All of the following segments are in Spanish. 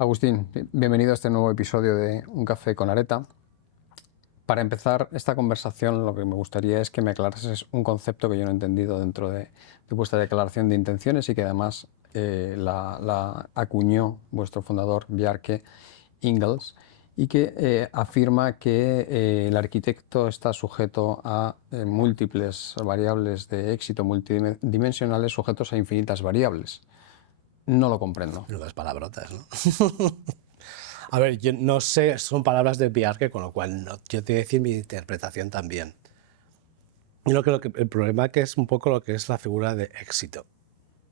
Agustín, bienvenido a este nuevo episodio de Un café con Areta. Para empezar esta conversación, lo que me gustaría es que me aclarases un concepto que yo no he entendido dentro de vuestra declaración de intenciones y que además la acuñó vuestro fundador, Bjarke Ingels, y que afirma que el arquitecto está sujeto a múltiples variables de éxito multidimensionales sujetos a infinitas variables. No lo comprendo. Nuevas palabrotas, ¿no? A ver, yo no sé, son palabras de Bjarke, con lo cual no, yo te voy a decir mi interpretación también. Yo creo que el problema que es un poco lo que es la figura de éxito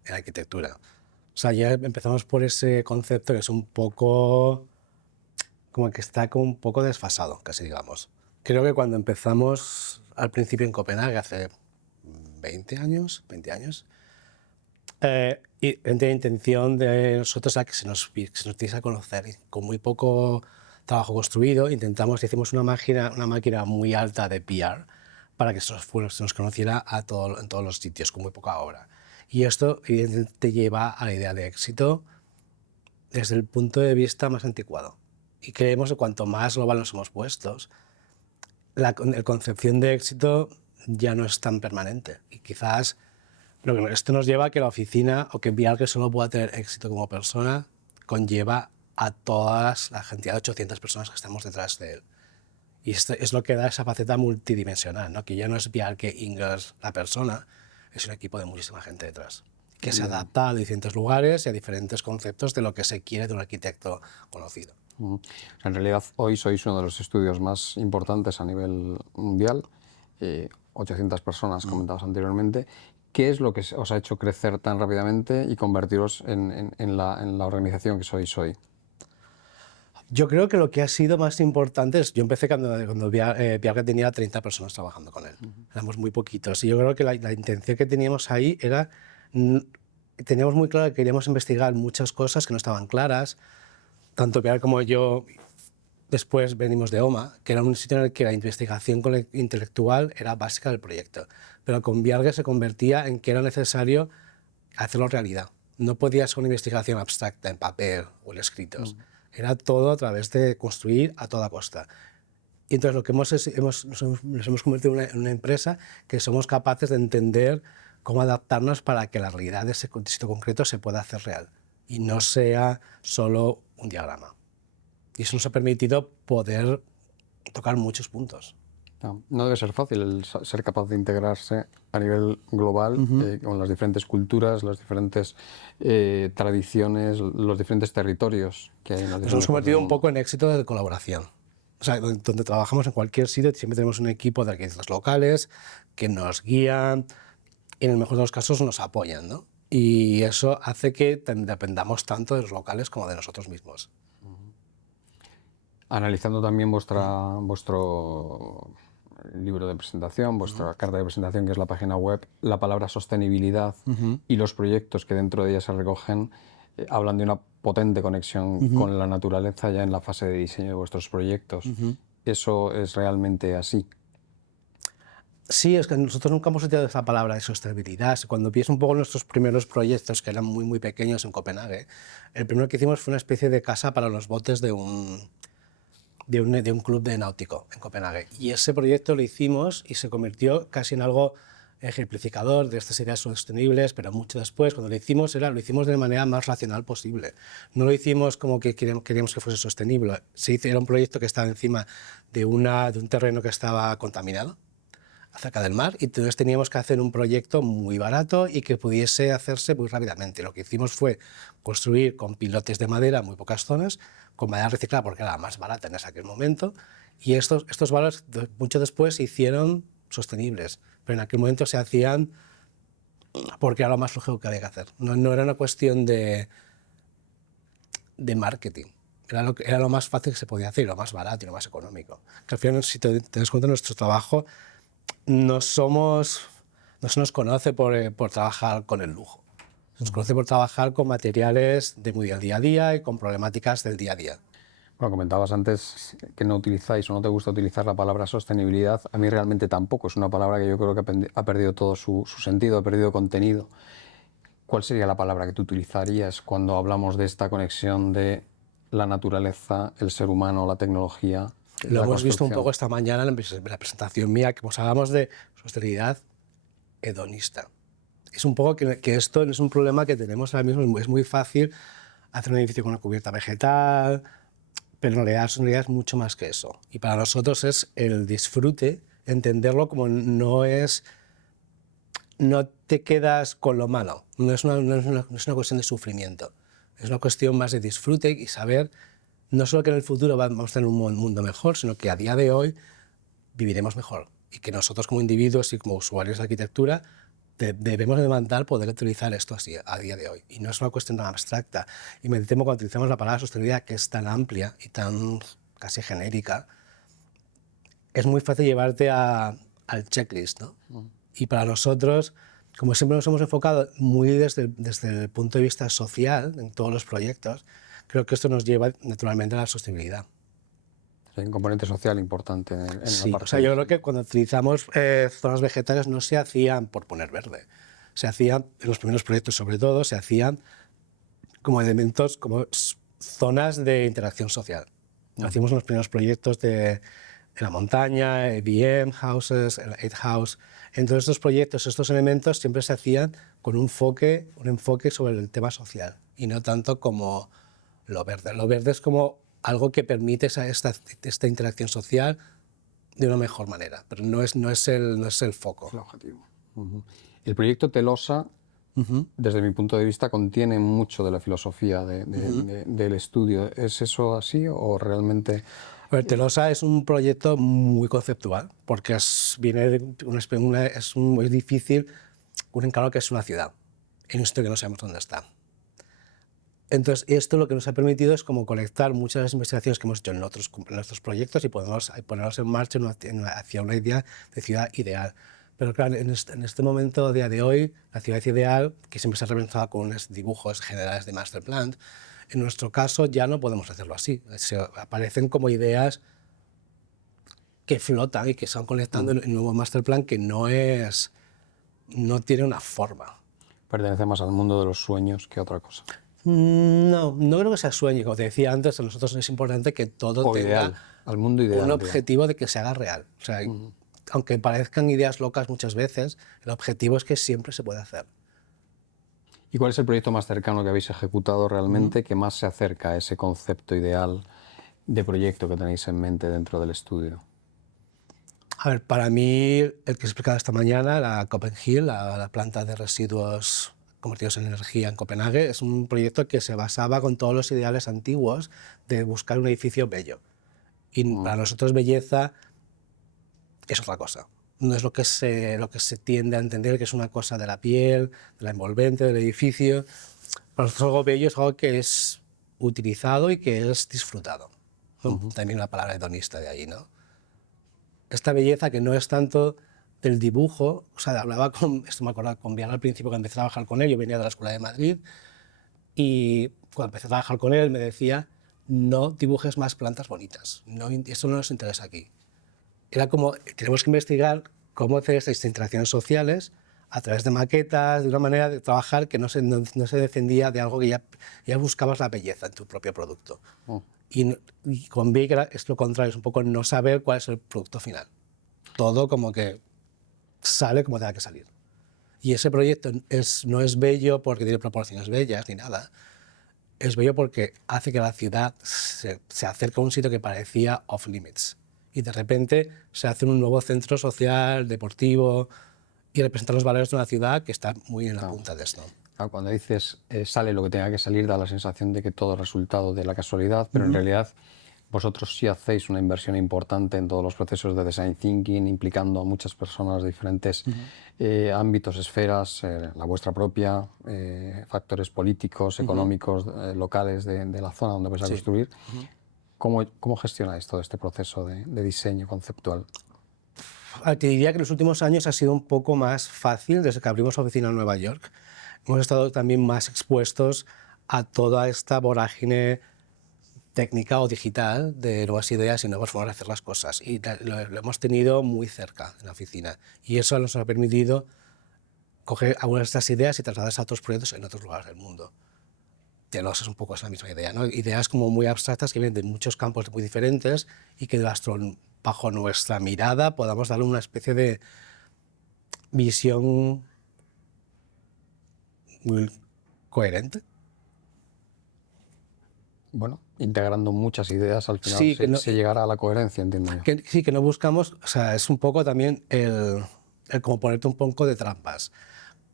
en la arquitectura. O sea, ya empezamos por ese concepto que es un poco, como que está como un poco desfasado, casi digamos. Creo que cuando empezamos al principio en Copenhague, hace 20 años, y la intención de nosotros era que se nos diese a conocer. Y con muy poco trabajo construido, hicimos una máquina muy alta de PR para que se nos conociera en todos los sitios, con muy poca obra. Y esto evidentemente te lleva a la idea de éxito desde el punto de vista más anticuado. Y creemos que cuanto más global nos hemos puesto, la concepción de éxito ya no es tan permanente. Y quizás esto nos lleva a que la oficina, o que Bjarke solo pueda tener éxito como persona, conlleva a toda la cantidad de 800 personas que estamos detrás de él. Y esto es lo que da esa faceta multidimensional, ¿no? Que ya no es Bjarke Ingels la persona, es un equipo de muchísima gente detrás, que se adapta a distintos lugares y a diferentes conceptos de lo que se quiere de un arquitecto conocido. En realidad, hoy sois uno de los estudios más importantes a nivel mundial, 800 personas comentadas anteriormente. ¿Qué es lo que os ha hecho crecer tan rápidamente y convertiros en la organización que sois hoy? Yo creo que lo que ha sido más importante es, yo empecé cuando Bjarke tenía 30 personas trabajando con él. Éramos muy poquitos. Y yo creo que la intención que teníamos ahí era, teníamos muy claro que queríamos investigar muchas cosas que no estaban claras. Tanto Bjarke como yo, después venimos de OMA, que era un sitio en el que la investigación intelectual era básica del proyecto. Pero con Bjarke se convertía en que era necesario hacerlo realidad. No podía ser una investigación abstracta en papel o en escritos. Era todo a través de construir a toda costa. Y entonces lo que nos hemos convertido en una empresa que somos capaces de entender cómo adaptarnos para que la realidad de ese sitio concreto se pueda hacer real y no sea solo un diagrama. Y eso nos ha permitido poder tocar muchos puntos. No debe ser fácil el ser capaz de integrarse a nivel global con las diferentes culturas, las diferentes tradiciones, los diferentes territorios que hay en las Nos hemos convertido un poco en éxito de colaboración. O sea, donde trabajamos en cualquier sitio siempre tenemos un equipo de arquitectos locales que nos guían y en el mejor de los casos nos apoyan, ¿no? Y eso hace que dependamos tanto de los locales como de nosotros mismos. Analizando también vuestro libro de presentación, vuestra carta de presentación, que es la página web, la palabra sostenibilidad y los proyectos que dentro de ella se recogen hablan de una potente conexión con la naturaleza ya en la fase de diseño de vuestros proyectos. ¿Eso es realmente así? Sí, es que nosotros nunca hemos utilizado esa palabra de sostenibilidad. Cuando piensas un poco en nuestros primeros proyectos, que eran muy pequeños en Copenhague, el primero que hicimos fue una especie de casa para los botes de un club de náutico en Copenhague. Y ese proyecto lo hicimos y se convirtió casi en algo ejemplificador de estas ideas sostenibles, pero mucho después, cuando lo hicimos de la manera más racional posible. No lo hicimos como que queríamos que fuese sostenible. Era un proyecto que estaba encima de un terreno que estaba contaminado, cerca del mar, y entonces teníamos que hacer un proyecto muy barato y que pudiese hacerse muy rápidamente. Lo que hicimos fue construir con pilotes de madera muy pocas zonas, con madera reciclada porque era la más barata en aquel momento, y estos valores mucho después se hicieron sostenibles, pero en aquel momento se hacían porque era lo más lógico que había que hacer. No era una cuestión de marketing. Era lo más fácil que se podía hacer, lo más barato y lo más económico. Que al final, si te das cuenta, nuestro trabajo no se nos conoce por trabajar con el lujo. Se nos conoce por trabajar con materiales de muy del día a día y con problemáticas del día a día. Bueno, comentabas antes que no utilizáis o no te gusta utilizar la palabra sostenibilidad. A mí realmente tampoco. Es una palabra que yo creo que ha perdido todo su sentido, ha perdido contenido. ¿Cuál sería la palabra que tú utilizarías cuando hablamos de esta conexión de la naturaleza, el ser humano, la tecnología. Lo la hemos visto un construcción. poco esta mañana en la presentación mía, que hablábamos de sostenibilidad hedonista. Es un poco que esto es un problema que tenemos ahora mismo. Es muy fácil hacer un edificio con una cubierta vegetal, pero en realidad es mucho más que eso. Y para nosotros es el disfrute, entenderlo como no te quedas con lo malo, no es una cuestión de sufrimiento, es una cuestión más de disfrute y saber no solo que en el futuro vamos a tener un mundo mejor, sino que a día de hoy viviremos mejor y que nosotros como individuos y como usuarios de arquitectura debemos demandar poder utilizar esto así a día de hoy. Y no es una cuestión tan abstracta. Y me temo cuando utilizamos la palabra sostenibilidad, que es tan amplia y tan casi genérica, es muy fácil llevarte al checklist, ¿no? Y para nosotros, como siempre nos hemos enfocado muy desde el punto de vista social en todos los proyectos, creo que esto nos lleva naturalmente a la sostenibilidad. Hay un componente social importante en la Sí, parte. o sea, yo creo que cuando utilizamos zonas vegetales no se hacían por poner verde, se hacían, en los primeros proyectos sobre todo, se hacían como elementos, como zonas de interacción social. Hacíamos los primeros proyectos de la montaña, EBM Houses, el 8 House. En todos estos proyectos, estos elementos siempre se hacían con un enfoque sobre el tema social y no tanto como lo verde. Lo verde es como algo que permite esta interacción social de una mejor manera, pero no es el foco. El objetivo. El proyecto Telosa, desde mi punto de vista, contiene mucho de la filosofía del estudio. ¿Es eso así o realmente...? A ver, Telosa es un proyecto muy conceptual, porque viene de es muy difícil un encargo que es una ciudad, en un sitio que no sabemos dónde está. Entonces, esto lo que nos ha permitido es como conectar muchas de las investigaciones que hemos hecho en otros proyectos y ponerlos en marcha hacia una idea de ciudad ideal. Pero claro, en este momento, a día de hoy, la ciudad ideal, que siempre se ha representado con unos dibujos generales de master plan, en nuestro caso ya no podemos hacerlo así. Aparecen como ideas que flotan y que se van conectando en un nuevo master plan que no tiene una forma. Pertenece más al mundo de los sueños que a otra cosa. No creo que sea sueño. Como te decía antes, a nosotros es importante que todo O tenga ideal, al mundo ideal. un objetivo de que se haga real. O sea, aunque parezcan ideas locas muchas veces, el objetivo es que siempre se puede hacer. ¿Y cuál es el proyecto más cercano que habéis ejecutado realmente que más se acerca a ese concepto ideal de proyecto que tenéis en mente dentro del estudio? A ver, para mí, el que he explicado esta mañana, la Copenhagen, la planta de residuos convertidos en energía en Copenhague, es un proyecto que se basaba con todos los ideales antiguos de buscar un edificio bello. Y para nosotros belleza es otra cosa. No es lo que se tiende a entender, que es una cosa de la piel, de la envolvente, del edificio. Para nosotros algo bello es algo que es utilizado y que es disfrutado. También la palabra hedonista de ahí, ¿no? Esta belleza que no es tanto del dibujo, o sea, esto me acuerdo con Vial al principio, cuando empecé a trabajar con él, yo venía de la Escuela de Madrid, y cuando empecé a trabajar con él me decía, no dibujes más plantas bonitas, eso no nos interesa aquí. Era como, tenemos que investigar cómo hacer estas interacciones sociales a través de maquetas, de una manera de trabajar que no se defendía de algo que ya buscabas la belleza en tu propio producto. Y con Big es lo contrario, es un poco no saber cuál es el producto final. Todo como que sale como tenga que salir. Y ese proyecto no es bello porque tiene proporciones bellas ni nada. Es bello porque hace que la ciudad se acerque a un sitio que parecía off limits. Y de repente se hace un nuevo centro social, deportivo, y representa los valores de una ciudad que está muy en la punta de esto. Cuando dices sale lo que tenga que salir, da la sensación de que todo es resultado de la casualidad, pero en realidad vosotros sí hacéis una inversión importante en todos los procesos de design thinking, implicando a muchas personas de diferentes ámbitos, esferas, la vuestra propia, factores políticos, económicos, locales de la zona donde vais a construir. ¿Cómo gestionáis todo este proceso de diseño conceptual? Te diría que en los últimos años ha sido un poco más fácil desde que abrimos oficina en Nueva York. Hemos estado también más expuestos a toda esta vorágine técnica o digital de nuevas ideas y nuevas formas de hacer las cosas. Y lo hemos tenido muy cerca en la oficina. Y eso nos ha permitido coger algunas de estas ideas y trasladarlas a otros proyectos en otros lugares del mundo. Telos es un poco esa misma idea, ¿no? Ideas como muy abstractas que vienen de muchos campos muy diferentes y que bajo nuestra mirada podamos darle una especie de visión muy coherente. Bueno, integrando muchas ideas, al final Sí, se llegará a la coherencia, entiendo yo. sí, que no buscamos, o sea, es un poco también el como ponerte un poco de trampas.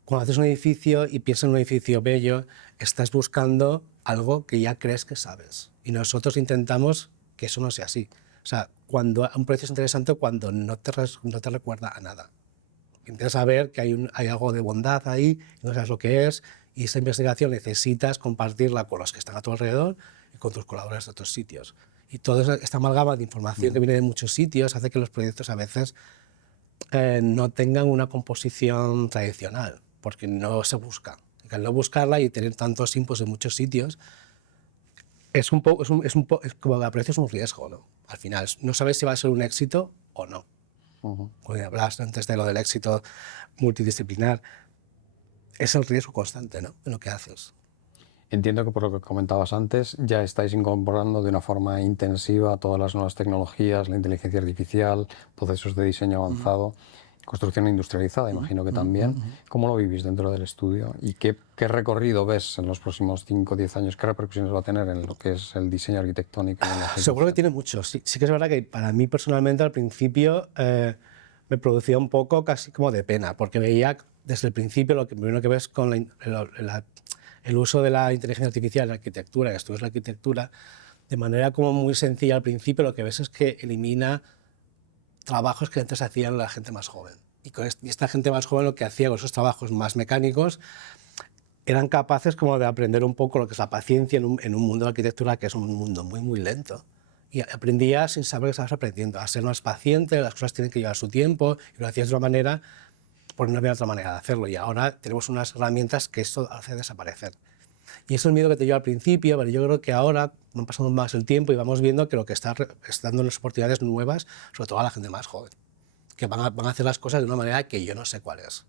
Cuando haces un edificio y piensas en un edificio bello, estás buscando algo que ya crees que sabes. Y nosotros intentamos que eso no sea así. O sea, cuando un proyecto es interesante cuando no te recuerda a nada. Intentas saber que hay algo de bondad ahí, y no sabes lo que es, y esa investigación necesitas compartirla con los que están a tu alrededor y con tus colaboradores de otros sitios. Y toda esta amalgama de información que viene de muchos sitios hace que los proyectos a veces no tengan una composición tradicional, porque no se busca. Al no buscarla y tener tantos inputs en muchos sitios, es como que a veces es un riesgo, ¿no? Al final, no sabes si va a ser un éxito o no. Cuando hablas antes de lo del éxito multidisciplinar, es el riesgo constante, ¿no?, en lo que haces. Entiendo que por lo que comentabas antes, ya estáis incorporando de una forma intensiva todas las nuevas tecnologías, la inteligencia artificial, procesos de diseño avanzado, construcción industrializada, imagino que también. ¿Cómo lo vivís dentro del estudio? ¿Y qué recorrido ves en los próximos 5 o 10 años? ¿Qué repercusiones va a tener en lo que es el diseño arquitectónico? Seguro que tiene mucho. Sí, sí que es verdad que para mí personalmente al principio me producía un poco casi como de pena, porque veía desde el principio lo que primero que ves con el uso de la inteligencia artificial en la arquitectura, en estudios de la arquitectura, de manera como muy sencilla al principio, lo que ves es que elimina trabajos que antes hacían la gente más joven. Y esta gente más joven lo que hacía con esos trabajos más mecánicos eran capaces como de aprender un poco lo que es la paciencia en un mundo de arquitectura que es un mundo muy, muy lento. Y aprendías sin saber que estabas aprendiendo, a ser más paciente, las cosas tienen que llevar su tiempo, y lo hacías de una manera porque no había otra manera de hacerlo. Y ahora tenemos unas herramientas que esto hace desaparecer. Y eso es el miedo que te lleva al principio, pero yo creo que ahora va pasando más el tiempo y vamos viendo que lo que está dándonos oportunidades nuevas, sobre todo a la gente más joven, que van a hacer las cosas de una manera que yo no sé cuál es.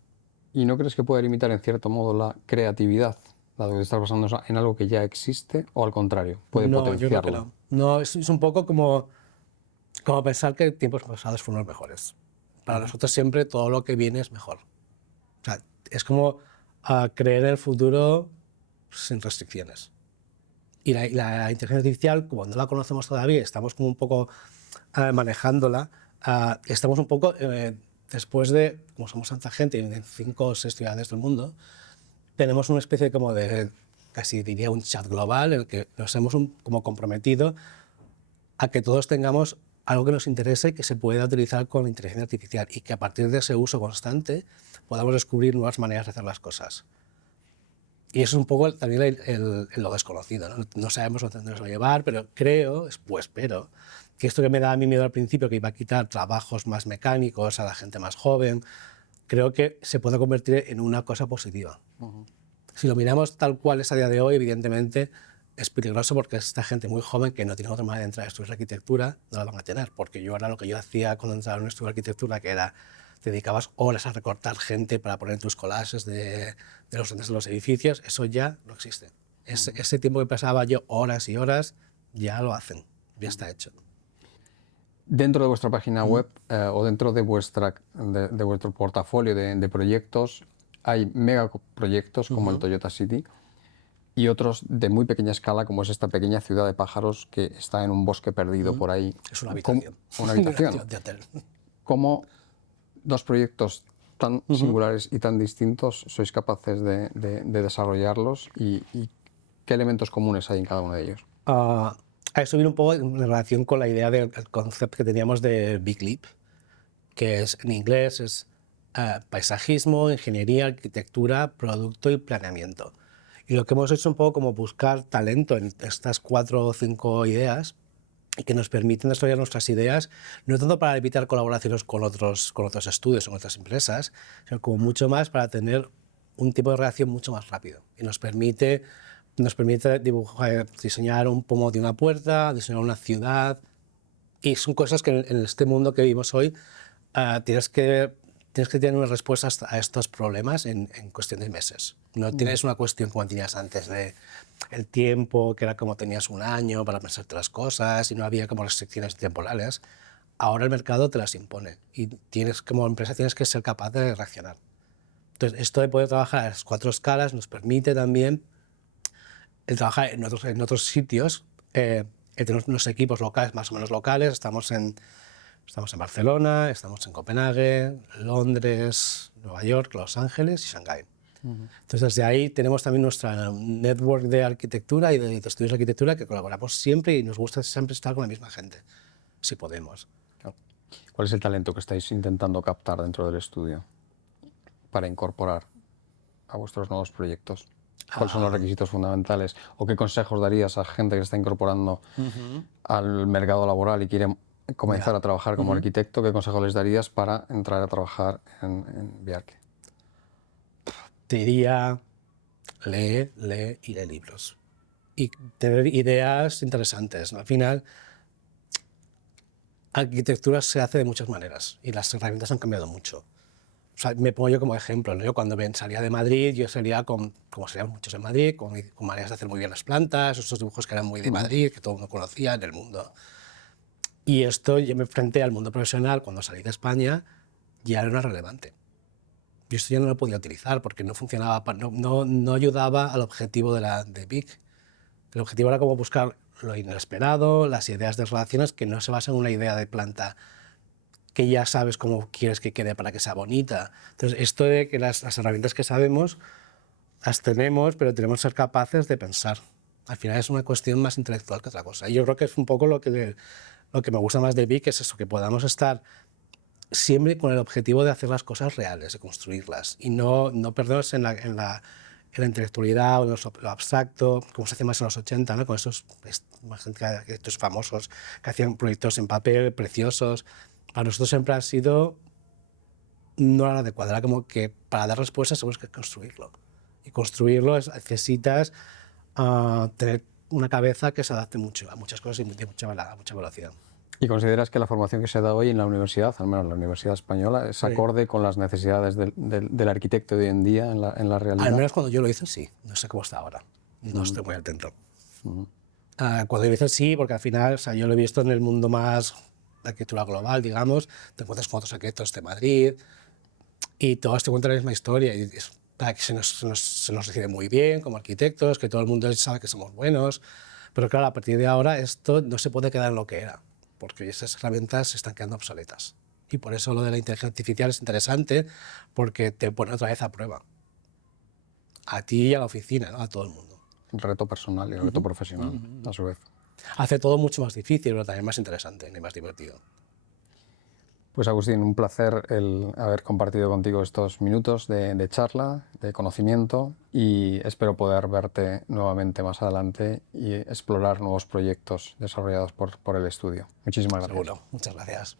¿Y no crees que puede limitar en cierto modo la creatividad, dado que estás basando en algo que ya existe, o al contrario, puede No, potenciarlo? yo creo que no. No, es un poco como pensar que tiempos pasados fueron los mejores. Para nosotros siempre todo lo que viene es mejor. O sea, es como creer en el futuro sin restricciones. Y la inteligencia artificial, como no la conocemos todavía, estamos como un poco manejándola, estamos un poco, después de, como somos tanta gente, en 5 o 6 ciudades del mundo, tenemos una especie como de, casi diría un chat global, en el que nos hemos como comprometido a que todos tengamos algo que nos interese que se pueda utilizar con la inteligencia artificial y que a partir de ese uso constante podamos descubrir nuevas maneras de hacer las cosas. Y eso es un poco también lo desconocido, ¿no? No sabemos dónde nos va a llevar, pero creo, pues espero, que esto que me daba a mí miedo al principio, que iba a quitar trabajos más mecánicos a la gente más joven, creo que se puede convertir en una cosa positiva. Si lo miramos tal cual es a día de hoy, evidentemente es peligroso porque esta gente muy joven que no tiene otra manera de entrar a estudiar arquitectura, no la van a tener. Porque yo ahora lo que yo hacía cuando entraba en un estudio de arquitectura, que era, te dedicabas horas a recortar gente para poner tus collages de los diseños de los edificios, eso ya no existe. Ese tiempo que pasaba yo horas y horas, ya lo hacen, ya está hecho. Dentro de vuestra página web o dentro de vuestro portafolio de proyectos, hay megaproyectos como el Toyota City y otros de muy pequeña escala, como es esta pequeña ciudad de pájaros que está en un bosque perdido por ahí. Es una habitación. Una habitación. de hotel. ¿Cómo dos proyectos tan singulares y tan distintos sois capaces de desarrollarlos y qué elementos comunes hay en cada uno de ellos? A eso viene un poco en relación con la idea del concepto que teníamos de Big Leap, que es, en inglés es paisajismo, ingeniería, arquitectura, producto y planeamiento. Y lo que hemos hecho es un poco como buscar talento en estas 4 o 5 ideas y que nos permiten desarrollar nuestras ideas, no tanto para evitar colaboraciones con otros estudios o con otras empresas, sino como mucho más para tener un tipo de reacción mucho más rápido. Y nos permite dibujar, diseñar un pomo de una puerta, diseñar una ciudad. Y son cosas que en este mundo que vivimos hoy tienes que tienes que tener unas respuestas a estos problemas en cuestión de meses. No tienes una cuestión como tenías antes de el tiempo, que era como tenías un año para pensarte las cosas y no había como restricciones temporales. Ahora el mercado te las impone y tienes, como empresa tienes que ser capaz de reaccionar. Entonces, esto de poder trabajar a las 4 escalas nos permite también el trabajar en otros sitios, tenemos unos equipos locales, más o menos locales, estamos en Barcelona, estamos en Copenhague, Londres, Nueva York, Los Ángeles y Shanghái. Entonces, desde ahí tenemos también nuestra network de arquitectura y de estudios de arquitectura que colaboramos siempre y nos gusta siempre estar con la misma gente, si podemos. ¿Cuál es el talento que estáis intentando captar dentro del estudio para incorporar a vuestros nuevos proyectos? ¿Cuáles son los requisitos fundamentales? ¿O qué consejos darías a gente que se está incorporando al mercado laboral y quiere comenzar a trabajar como arquitecto? ¿Qué consejos les darías para entrar a trabajar en Biarque? Te diría, lee y lee libros. Y tener ideas interesantes, ¿no? Al final, arquitectura se hace de muchas maneras y las herramientas han cambiado mucho. O sea, me pongo yo como ejemplo, ¿no? Yo cuando salía de Madrid, yo salía como salían muchos en Madrid, con maneras de hacer muy bien las plantas, esos dibujos que eran muy de Madrid, que todo el mundo conocía en el mundo. Y esto yo me enfrenté al mundo profesional cuando salí de España, ya era relevante. Y esto ya no lo podía utilizar porque no funcionaba, no ayudaba al objetivo de BIC. El objetivo era como buscar lo inesperado, las ideas de relaciones que no se basan en una idea de planta que ya sabes cómo quieres que quede para que sea bonita. Entonces, esto de que las herramientas que sabemos las tenemos, pero tenemos que ser capaces de pensar. Al final es una cuestión más intelectual que otra cosa. Y yo creo que es un poco lo que me gusta más de BIC, es eso, que podamos estar siempre con el objetivo de hacer las cosas reales, de construirlas, y no perdernos en la intelectualidad o en lo abstracto, como se hacía más en los 80, ¿no? Con estos famosos que hacían proyectos en papel preciosos. Para nosotros siempre ha sido no la adecuada, era como que para dar respuestas tenemos que construirlo. Y construirlo necesitas tener una cabeza que se adapte mucho a muchas cosas y de mucha velocidad. ¿Y consideras que la formación que se da hoy en la universidad, al menos en la Universidad Española, es acorde con las necesidades del arquitecto de hoy en día en la realidad? Al menos cuando yo lo hice, sí. No sé cómo está ahora. No estoy muy atento. Cuando yo lo hice, sí, porque al final, o sea, yo lo he visto en el mundo más de arquitectura global, digamos. Te encuentras con otros arquitectos de Madrid y todos te cuentan la misma historia. Y es para que se nos recibe muy bien como arquitectos, que todo el mundo sabe que somos buenos. Pero claro, a partir de ahora esto no se puede quedar en lo que era, porque esas herramientas se están quedando obsoletas. Y por eso lo de la inteligencia artificial es interesante, porque te pone otra vez a prueba. A ti y a la oficina, ¿no? A todo el mundo. Un reto personal y un reto profesional, a su vez. Hace todo mucho más difícil, pero también más interesante y más divertido. Pues Agustín, un placer el haber compartido contigo estos minutos de charla, de conocimiento, y espero poder verte nuevamente más adelante y explorar nuevos proyectos desarrollados por el estudio. Muchísimas gracias. Seguro. Muchas gracias.